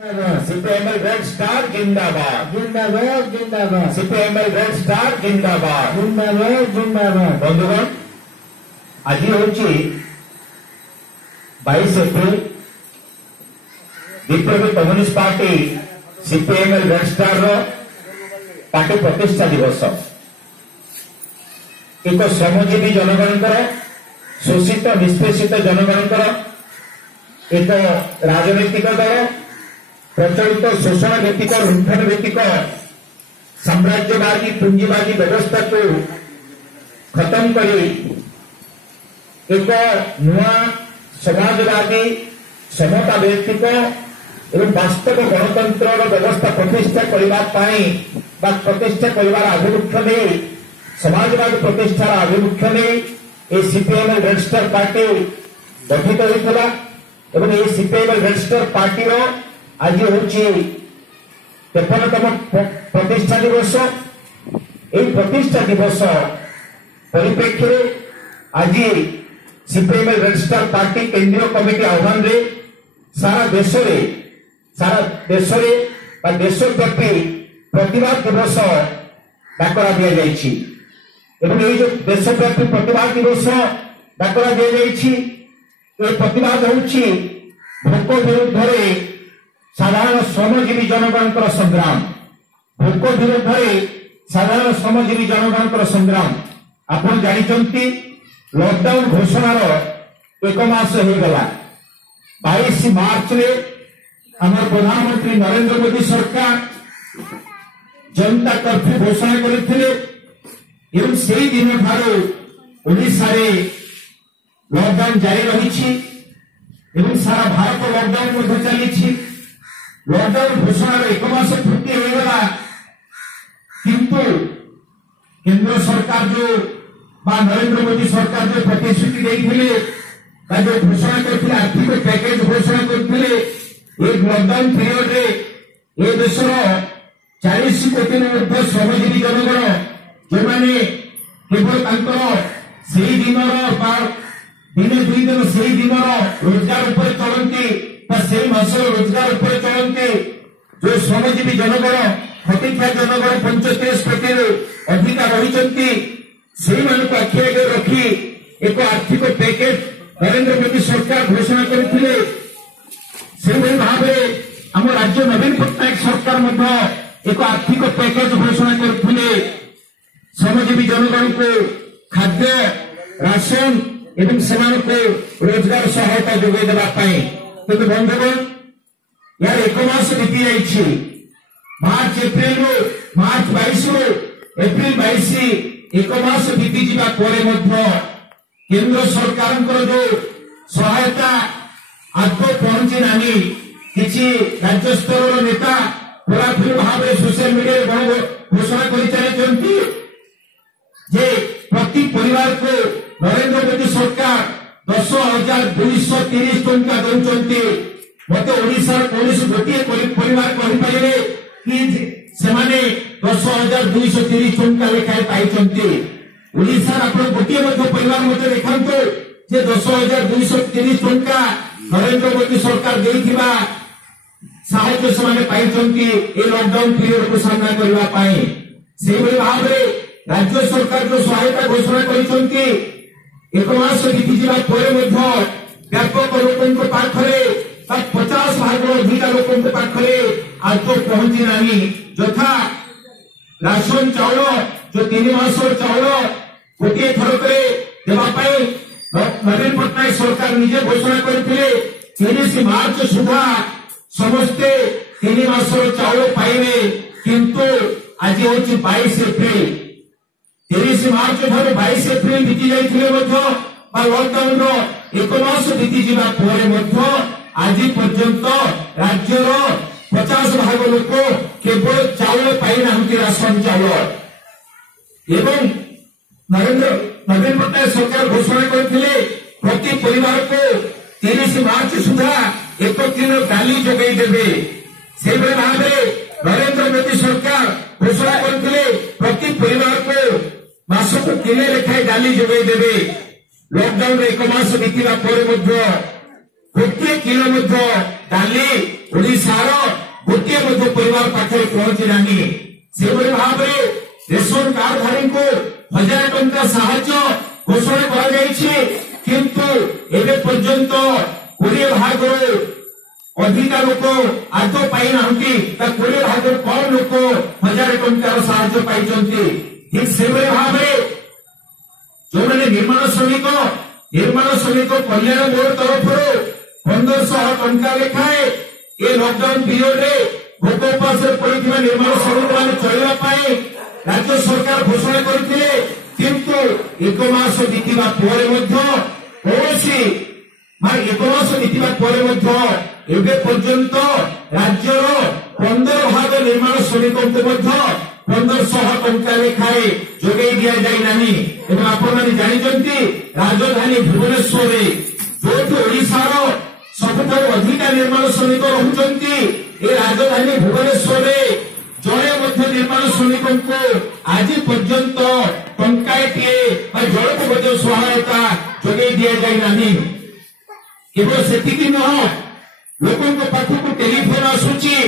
CPML red star जिंदाबाद जिंदाबाद जिंदाबाद सीपीएमएल रेड स्टार जिंदाबाद जिंदाबाद जिंदाबाद बंधुगण आज हूँ 22 एप्रिल विप्लवी communist party CPML red star party प्रतिष्ठा दिवस एक श्रमजीवी जनगणकर शोषित निष्पेषित जनगणकर एक राजनैतिक दल प्रचलित शोषण भित्तिक लुंठन भित्तिक साम्राज्यवादी पूंजीवादी व्यवस्था को खत्म कर एक नुआ समाजवादी समता भित्तिक एवं वास्तव गणतंत्र व्यवस्था प्रतिष्ठा करने प्रतिष्ठा कर आभिमुख्य नहीं समाजवाद प्रतिष्ठार आभिमुख्य नहीं सीपीएमएल रेड स्टार पार्टी गठित होता एवं ये सीपीएमएल रेड स्टार पार्टी आज हूँ 53तम प्रतिष्ठा दिवस ये प्रतिष्ठा दिवस परिप्रेक्षी आज सीपीएमएल रेड स्टार पार्टी केंद्रीय कमिटी आह्वान रे सारा देश देशव्यापी प्रतिवाद दिवस डाकरा दि जाइए एवं ये जो देशव्यापी प्रतिवाद दिवस डाकरा दि जाइए प्रतिवाद हूँ भोक विरुद्ध साधारण श्रमजीवी जनगणकर संग्राम भोक विरुद्ध साधारण श्रमजीवी जनगणकर संग्राम आपण जानते लॉकडाउन घोषणार एक मास होगला 22 मार्च रे आम प्रधानमंत्री नरेंद्र मोदी सरकार जनता कर्फ्यू घोषणा करते एवं से दिन ठारू ओडिशा रे लॉकडाउन जारी रही सारा भारत लॉकडाउन चली लॉकडाउन घोषणार एक मास पूर्ति होगला किंतु केंद्र सरकार जो नरेंद्र मोदी सरकार जो प्रतिश्रुति देते जो घोषणा करते आर्थिक पैकेज घोषणा करते एक लॉकडाउन पीरियड रे ये देशर 40 कोटी श्रमजीवी जनगण जो मैंने केवल से दिन दिने दुई दिन से दिन रोजगार उपर चलती से मास रोजगार उपर चलती जो श्रमजीवी जनगण खटिखा जनगण 35 कोटी अधिका रही से आखि आगे रखी एक आर्थिक पैकेज नरेंद्र मोदी सरकार घोषणा करते भाव आम राज्य नवीन पट्टनायक सरकार एक आर्थिक पैकेज घोषणा करते श्रमजीवी जनगण को खाद्य राशन एवं रोजगार सहायता जोगे देवाई किंतु बंधुगण यार एक मास बीती जाइए मार्च 22 एप्रिल 22 एक मास बीती जा केंद्र सरकार जो सहायता आदौ पहुंची ना किसी राज्य स्तर नेता पूरापूरी भाव सोशल मीडिया घोषणा कर प्रति परिवार को नरेंद्र मोदी सरकार 10,230 टंका दौरान मत ओडिशार कौन गोटे परिवार कहींपारे कि 10,230 टंका लेखाएं पाई ओडिशार आप गोटे परिवार मत देखते 10,230 टंका नरेंद्र मोदी सरकार देथिबा साहाय्य से पाई लॉकडाउन पीरियड को सामना करने से भाव राज्य सरकार जो सहायता घोषणा करते एक मास बीती जा व्यापक लोकों पाखरे 50 भाग अधिका लोकों पाखरे आज तो पहुंची ना यथा राशन चाउल जो 3 मास चाउल गोटे थरक देवाई नवीन पट्टनायक सरकार निजे घोषणा करते 30 मार्च सुधा समस्ते 3 मास चाउल पाइबे किंतु आज हूँ 22 एप्रिल 30 मार्च ठार 22 एप्रिल बीती जाइए लॉकडाउन एक मास बीती जा आज पर्यंत राज्यर 50 भाग लोक केवल चाउल पाई ना राशन चाउल एवं नवीन पट्टनायक सरकार घोषणा करते प्रति परिवार को 30 मार्च सुधा 1 किलो डाली जोगे देवे से भाव नरेंद्र मोदी सरकार घोषणा करते प्रति परिवार को मास को किले लेखाएं डाली जोगे देवे लॉकडाउन एक मास बीतला गोटे किलो डाली ओडिशार गोटे परिवार पाखे पहुंची ना से भाव में रेशन कार्डधारी को 1000 टंका साहाय्य घोषणा किंतु एवं पर्यंत 20 भाग अधिका लोक आज पाई ना 20 भाग कम लोक 1000 टंकार साहाय्य पाई ठीक से भाव में जो मैंने निर्माण श्रमिक कल्याण बोर्ड तरफ 1500 टंका लेखाए ये लॉकडाउन पीरियड भोक उपास पड़ा निर्माण श्रमिक मान चलने राज्य सरकार घोषणा करते किंतु एक मास बीतवा पर कौन एक मास बीतवा पर पर्यंत राज्यर 15 भाग निर्माण श्रमिक को 1500 टंका लेखाए जोगे दि जाए आपण जानते राजधानी भुवनेश्वर जो ओडार सबुठ अधिका निर्माण श्रमिक रोचंती राजधानी भुवनेश्वर जड़े निर्माण श्रमिक को आज पर्यंत टंकाए जल को सहायता जोगे दि जाए केवल से नुह लोकों पाखक टेलीफोन आसूची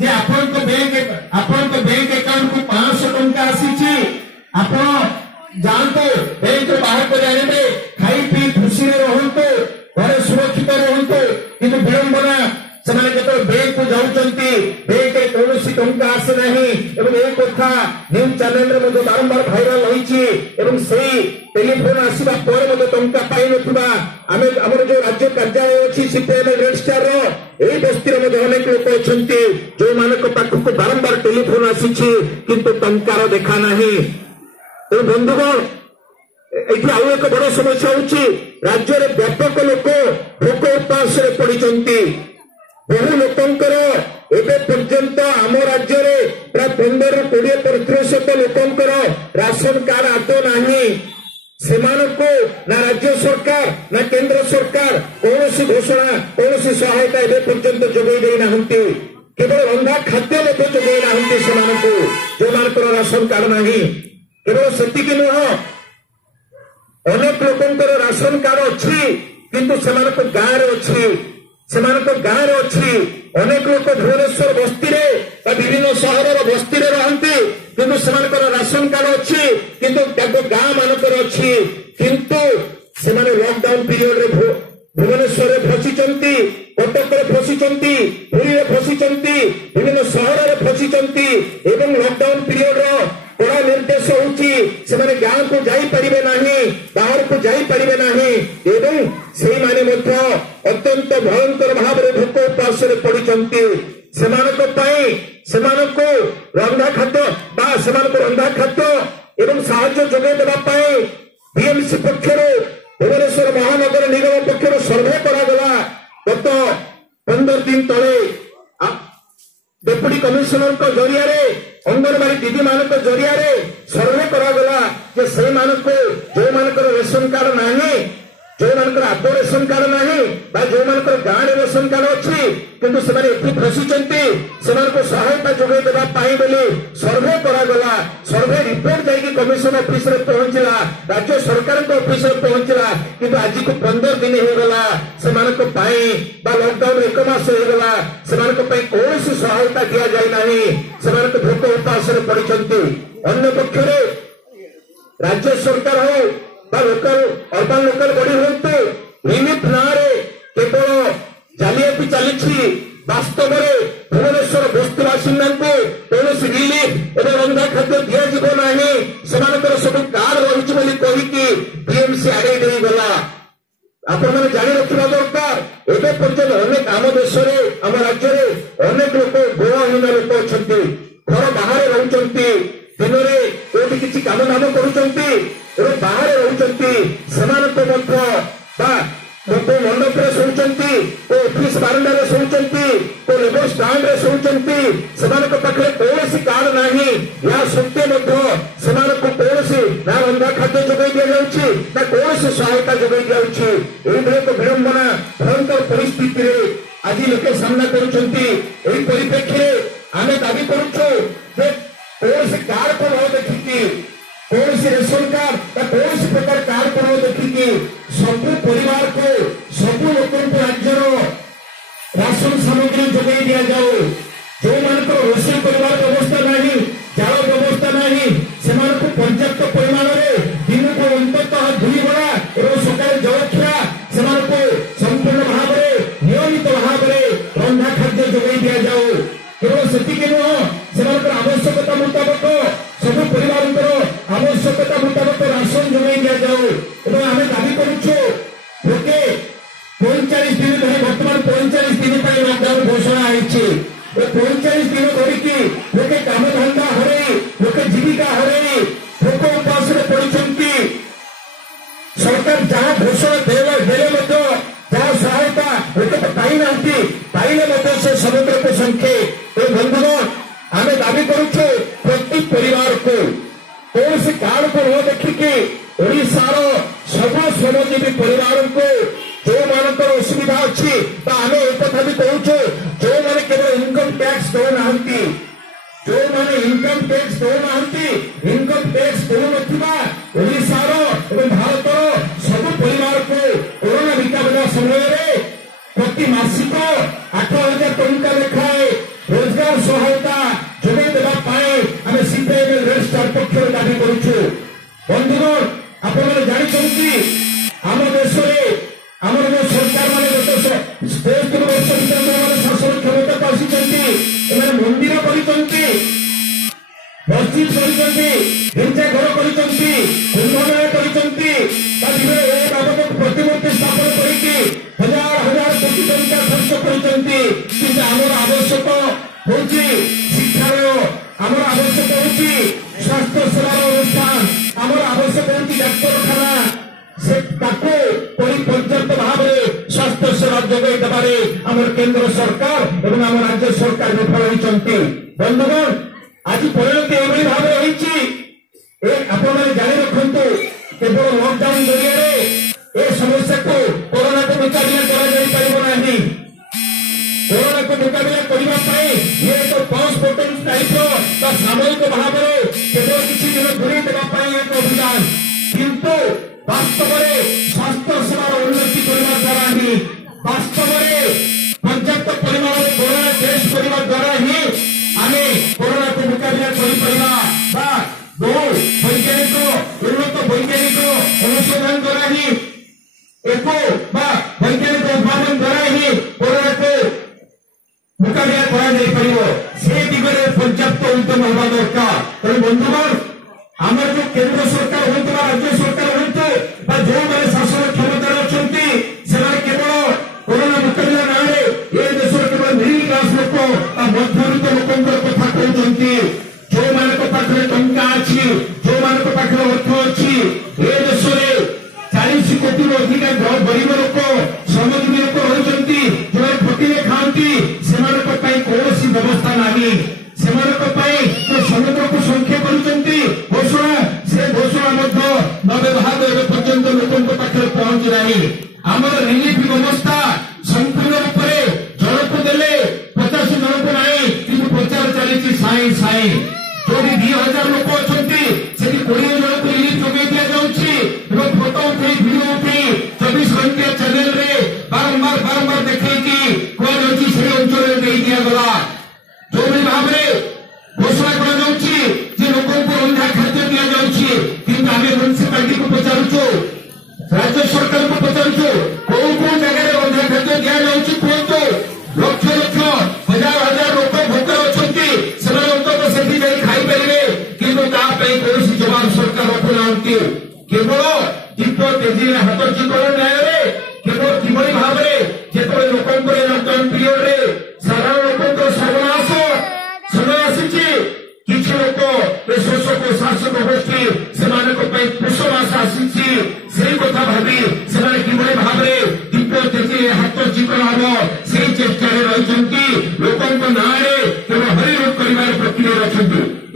जे आपण बैंक अकाउंट को 500 टंका आसी आप जानते बैंक बाहर कर आने खाई पी खुशी रहतु घरे सुरक्षित रहतु कि विड़ंबना से बैंक को जाऊँगी बैंक कौन टंका आसे ना कथा न्यूज चैनल बारंबार भाइराल होती टेलीफोन आसवा टंका पाई नमर जो राज्य कार्यालय अच्छी सीपीएम रेड स्टार यही बस्ती अनेक लोक अच्छा जो मान पाखक बारंबार टेलीफोन आसी किंतु टंकार देखा ना बंधुगण ये आउ एक बड़ समस्या होची राज्य में व्यापक लोक भोक उपास पड़ी बहु लोकंकर एवं पर्यंत आम राज्य में प्राय 15-20% लोकंकर राशन कार्ड आदौ नहीं से ना राज्य सरकार ना केंद्र सरकार कौन घोषणा कौन सहायता एवं पर्यंत जोगे देना केवल रंधा खाद्य जोगे ना जो मान राशन कार्ड नहीं केवल से नुह अनेक लोकंकर राशन कार्ड अच्छी किंतु से गाँव अच्छी गाँव अच्छी अनेक लोक भुवनेश्वर बस्ती विभिन्न सहर बस्ती रहती किंतु से राशन कार्ड अच्छी किंतु गाँ मानकर अच्छी किंतु से लॉकडाउन पीरियड भुवनेश्वर फसी कटक फसी पुरी फसी विभिन्न सहर फसी लॉकडाउन पीरियड कड़ा निर्देश होची से गाँव को जापारे ना बाहर को जापारे ना से अत्यंत भयंकर भाव में भोक उपास पड़ी रंधा खाद्य रंधा खाद्य एवं साहाय्य जोगे देवाई बीएमसी पक्षर भुवनेश्वर महानगर निगम पक्षर सर्वे करागला गत 15 दिन तले डेप्यूटी कमिशनर जरिया अंगनवाड़ी दीदी मान जरिया सर्वे करागला से जो मानकर रेशन कार्ड नहीं जो मानकर आदौ रेशन कार्ड नहीं जो मानकर गाँव रेशन कार्ड अच्छी किंतु से फसी सहायता जोगे देवाई बोली सर्वे करागला सर्वे रिपोर्ट जाकि कमिशन ऑफिस रे पहुंचला राज्य सरकार के ऑफिस रे पहुंचला किंतु आज को 15 दिन होगला से लॉकडाउन 1 मास होगला से कौन सहायता दिया जाए नहीं से भोक उपास पड़ी अन्य पक्ष राज्य सरकार हो लोकल अर्बन लोकल बॉडी हूँ रिलीफ ना केवल जालियाती चली वास्तव में भुवनेश्वर बस्ती बासिंदा को कौन रिलीफ और रंधा खाद्य दि जाना सब कार्ड रही कहीकि बीएमसी आगे गला आपण मैंने जानी रखा दरकार एवं पर्यटन अनेक आम देश आम राज्य में अनेक लोक गृहहीन लोक अच्छा घर बाहर रोचंती दिन में कोई किसी काम धाम कर बाहर रोचंती मंडप शोचंती ऑफिस बारंडा शोचंती लेबर स्टांड शोचंती पाखे कौन कार्ड नहीं या सत्वे कौन ना रंधा खाद्य जोगे दि जाऊँगी ना कौन सहायता जोगे दि एक विड़ंबना भयंकर परिस्थिति आज लोके सामना कर परिप्रेक्षी आम दाबी करुचु कौन कार्ड को न देखिकी कौन रेशन कार्ड कौन प्रकार कार्ड को न देखिकी सबू परिवार को सबू लोक राज्यर राशन सामग्री जोगाई दि जाऊ। जो मान रोषेई कर व्यवस्था नहीं, जाल व्यवस्था नहीं, से पर्याप्त परिमाण में दिन को अंततः 2 बेला और सकाल जलखिया से संपूर्ण भाव में नियमित भाव में रंधा खाद्य जोगाई दि जाऊ। केवल से नुह से आवश्यकता मुताबक सब परिवार आवश्यकता मुताबक राशन जोगाई दि जाऊ। आम दाबी करुचु लोके 45 दिन धरी बर्तमान 45 दिन लॉकडाउन घोषणा है। 45 दिन धरिकी लोके काम धंदा हरई, लोके जीविका हरई, लोक उपास पड़ती। सरकार जहाँ घोषणा देले जहाँ सहायता लोके तो पाइना से समुद्र को संख्ये। बंधुगण आम दाबी करुचु प्रति परिवार को कौन से कार्ड को न देखिकी ओडिशार सब श्रमजीवी परिवार को जो मानकर असुविधा अच्छी आम एक कथा भी कहूँ जो मैंने केवल इनकम टैक्स दौना, जो मैंने इनकम टैक्स दौना, इनकम टैक्स दौना ओडिशार और भारतर सब परिवार को कोरोना मुकाबला समय प्रति मासिक 8,000 टंका लेखाएं रोजगार सहायता जोगाई देवाई आम सीपीआईएम रेड स्टार पक्ष दाबी करुचु। बंधुगण आपने जानते आम देश में आमर जो सरकार मैंने गत 73 वर्ष भर शासन क्षमता को आसी मंदिर कर मस्जिद कर गिर्जाघर कर कुंभमेला कर बाबद प्रतिमूर्ति स्थापन करके हजार हजार कोटी टंका खर्च कर आमर आवश्यक हो शिक्षालय, आमर आवश्यक हो स्वास्थ्य सेवार अनुष्ठान, आमर आवश्यक हो डाक्तखाना से पर्याप्त भाव में स्वास्थ्य सेवा जोगाई देवे आम केंद्र सरकार और आम राज्य सरकार विफल होती। बंधुगण आज परिणति एभली भाव आपने जानी रखु केवल लॉकडाउन जरिए समस्या को कोरोना को मुकाबला कर कोरोना को मुकाबला करने ये तो पॉज बटन टाइप सामयिक भाव में केवल किसी दिन दूरी देवाई एक अभियान, किंतु वास्तव में स्वास्थ्य सेवार उन्नति करने द्वारा ही वास्तव में पर्याप्त परिमाण में कोरोना टेस्ट करने द्वारा ही आम कोरोना को मुकाबला कर वैज्ञानिक उन्नत वैज्ञानिक अनुसंधान द्वारा ही एक वैज्ञानिक उद्भावन द्वारा ही कोरोना को मुकाबला कर दिगरे पर्याप्त उद्यम होगा दरकार। तेणु बंधुगण आम जो केंद्र सरकार हूँ राज्य सरकार हूँ जो मैंने शासन क्षमता अच्छा से केवल कोरोना मुकाबला ना ये देश केवल मिडिल क्लास लोक मध्यवित्त लोक कथा कहते जो मान पाखे टंका अच्छी जो मान पाखे अर्थ अच्छी ये देश में 40 कोटी अधिक गरीब लोक श्रमजीवी लोक रही जो खटिले खाती से कौन व्यवस्था नहीं से समुद्र को संख्या कर घोषणा से घोषणा नबे भाग पर्यंत लोक पाखे पहुंची ना आम रिलीफ व्यवस्था संपूर्ण रूप से जन को देले 50 जन को नहीं कि प्रचार चली साई साई जो 2000 लोक अच्छा 20 जन को रिलीफ जोगाई दि जाऊँगी फोटो उठे भिडियो उठे 24 घंटे चैनल में बारंबार देखी कौन अच्छी से अंचल में दे दिगला जो भी भाव में घोषणा कर लोक रंधा खाद्य दि जाऊँगी किंतु आम म्यूनिसिपालिटी को पचारूचु राज्य सरकार को पचारूचु कौ जगह रंधा खाद्य दि जाऊँगी कहतु लक्ष लक्ष हजार हजार लोक भोकर अच्छा अंततः से खाईपारे किंतु कौन जवाब सरकार रखुना केवल दीप तेजी हाथ चिकन न्याय केवल किभली भाव में जो लोक लॉकडाउन पीरियड साधारण लोक सर्वनाश समय आसी किसी लोक शोषक शासक गोष्ठी से पुषमास आसी से कथा भावी से किभली भाव में दीप तेजी हाथ चिकन हम से चेष्टा रही लोक ना केवल हरिलुट कर प्रक्रिया अच्छा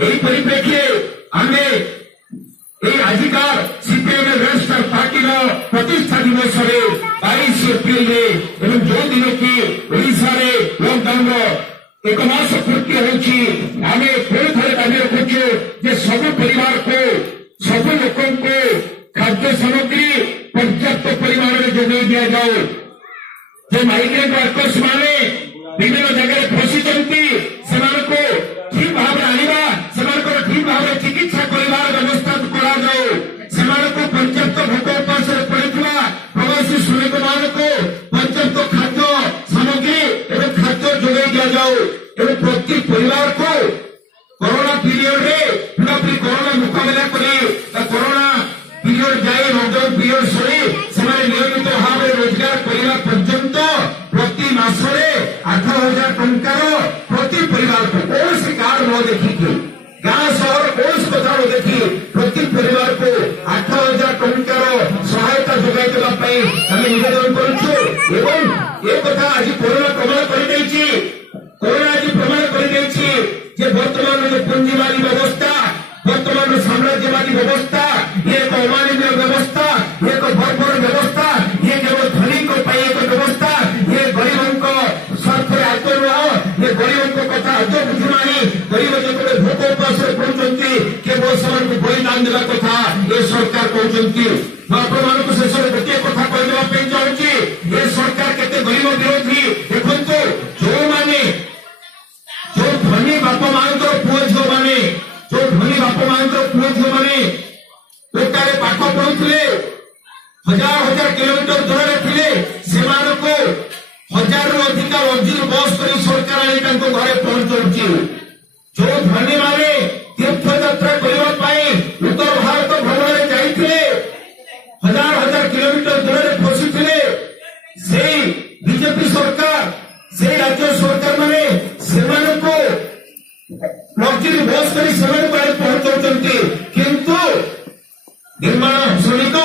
यही परिप्रेक्षी आम आजिकार सीपीआईएम रेड स्टार पार्टी प्रतिष्ठा दिवस 22 एप्रिल में जो दिन की ओडिशा लॉकडाउन एक मास पूर्ति होमें पुणी थे दाबी रखुचु सब परिवार को सब लोक को खाद्य सामग्री पर्याप्त परिमाण में जोगाई दि जाऊ। जो माइग्रेंट वर्कर्स माने एवं प्रति परिवार को कोरोना पीरियड रे पूरापूरी कोरोना मुकाबला करी कोरोना पीरियड जाए लॉकडाउन पीरियड सरी से नियमित भाव रोजगार करने पर्यंत प्रति मासरे 8,000 टंकार प्रति परिवार को कौन से कार्ड न देखिए गाँ सहर कौन कथा न देखी प्रति परिवार को 8,000 टंकार सहायता जोगाई देवाई आम निवेदन करुचु एवं ये कथा आज कोरोना प्रमाण कर कोरोना आज प्रमाण कर वर्तमान जो पुंजीवादी व्यवस्था वर्तमान साम्राज्यवादी व्यवस्था ये एक अमानवीय व्यवस्था ये एक बर्बर व्यवस्था ये केवल धनी को एक व्यवस्था ये गरीबों को स्वार्थ आत्म नुह ये गरीबों कथा आदौ बुझुना गरीब जो भोक उपास पड़ुंट केवल से बलिदान देवा कथा ये सरकार कहते आपको शेष गोटे कथा कहदेवाई चाहूँगी ये सरकार केते गरीब विरोधी देखो जो माने जो धनी बापा मान पुओ झील मैंने जो धनी बापा मान पुओ झील मैंने टोटारे पाठ पढ़ुले 1,000 किलोमीटर दूर थे से 1,000 रु अधिक अर्जुन बस कर सरकार आनी घरे पहुंचाऊँ जो धनी माने तीर्थ यात्रा करने उत्तर भारत भ्रमण जाते 1,000 किलोमीटर दूर फसी से बीजेपी सरकार से राज्य सरकार माने लग्जरी बस कर पहुंचाऊंटे किंतु निर्माण श्रमिक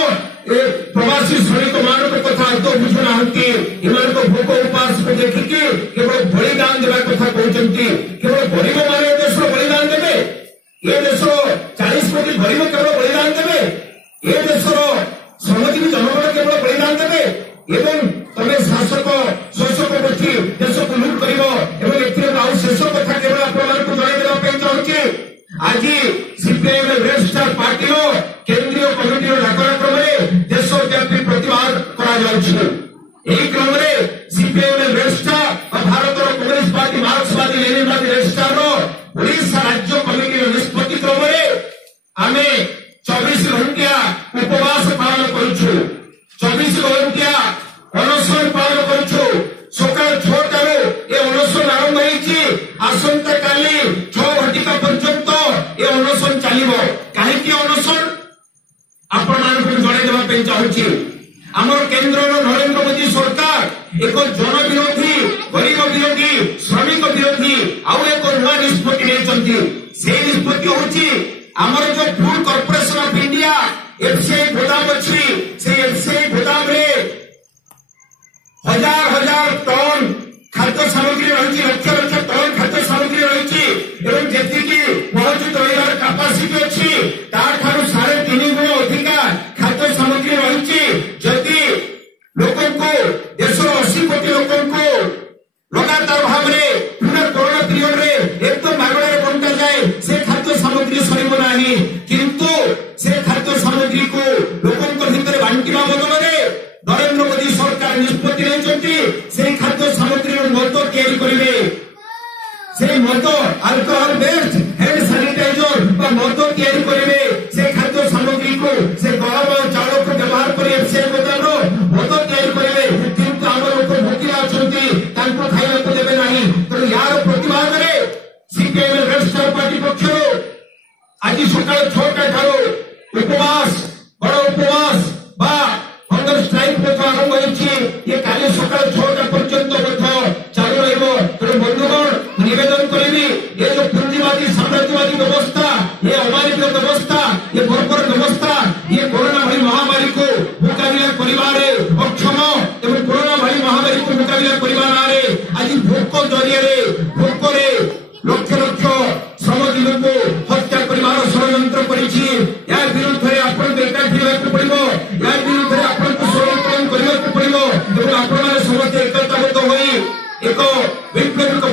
प्रवासी श्रमिक मान कथा आदौ बुझुना भोक उपास को देखिकी केवल बलिदान देवा कथा कहते केवल गरीब मान देश बलिदान देवे ये देश 40 कोटी गरीब केवल बलिदान देवे ये देश श्रमजीवी जनगण केवल बलिदान देवे एवं तमें शासक शासक गोष्ठी देश को लुट कर शेष कथा केवल आपको जनईदेवाई चाहूँगी आज सीपीआईएम रेड स्टार पार्टी केंद्रीय कमिटी डाकरा क्रम देशव्यापी प्रतिवाद क्रम CPIM red star Bharat communist party मार्क्सवादी लेनिनवादी रेड स्टार ओडिशा राज्य कमिटी निष्पत्ति क्रम आम 24 घंटिया उपवास पालन करुछु 24 घंटिया अनशन पालन करुछु सकाल 6 ये अनशन आरंभ होती आसंता काली 6 घटिका पर्यंत ये अनशन चलो कहीं अनशन आपण जनईदेवाई चाहूँगी आमर केन्द्र नरेंद्र मोदी सरकार एक जन विरोधी गरीब विरोधी श्रमिक विरोधी आउ एक नुआ निष्पत्ति से निष्पत्ति हूँ आमर जो food corporation of India FCI गोदाम अच्छी से एफसीआई गोदाम रे 1,000 टन खाद्य सामग्री रही लक्ष लक्ष टन खाद्य सामग्री रही जी मौजूद रही कैपेसिटी अच्छी तार 3.5 गुण अधिका खाद्य सामग्री रही जदि लोकों को देश 80 कोटी लोकों को लगातार भाव में पूरा कोरोना पीरियड रे एकदम मागणारे बंटा जाए से खाद्य सामग्री सरब ना किंतु से खाद्य सामग्री को लोकों भितर बांटा बदल में नरेंद्र मोदी सरकार निष्पत्ति नहीं खाद्य सामग्री मद तैयारी से मद अल्कोहल बेस्ड हैंड सैनिटाइजर मद तैयारी करेंगे से खाद्य सामग्री को से गहम चाउल को व्यवहार कर एफसीआई गोदाम मद तैयारी करेंगे किंतु आम लोक भोकिला अच्छा खाइबा को देवे ना तेणु यार प्रतिवाद में सीपीआईएम रेड स्टार पार्टी पक्षर आज सकाल 6टा ठार उपवास बड़ उपवास हंगर स्ट्राइक आरंभ होती ये काली सकाल 6टा पर्यंत चालू रही बंधुगण निवेदन करी ये जो पुंजीवादी साम्राज्यवादी व्यवस्था ये अमानवीय व्यवस्था ये बर्बर व्यवस्था ये कोरोना भली महामारी को मुकाबला करिबारे अक्षम एवं कोरोना भली महामारी को मुकाबला करिबा नारे आज भोक जरिए भोक लक्ष लक्ष श्रमजीवी को हत्या कर षड्यंत्र करिछि या विरुद्ध में आपको एकाठी होगा पड़ो या विरुद्ध में आपको स्वयं करने को पड़ो एवं आपण समस्त एकताबद्ध हो एक वैप्लविक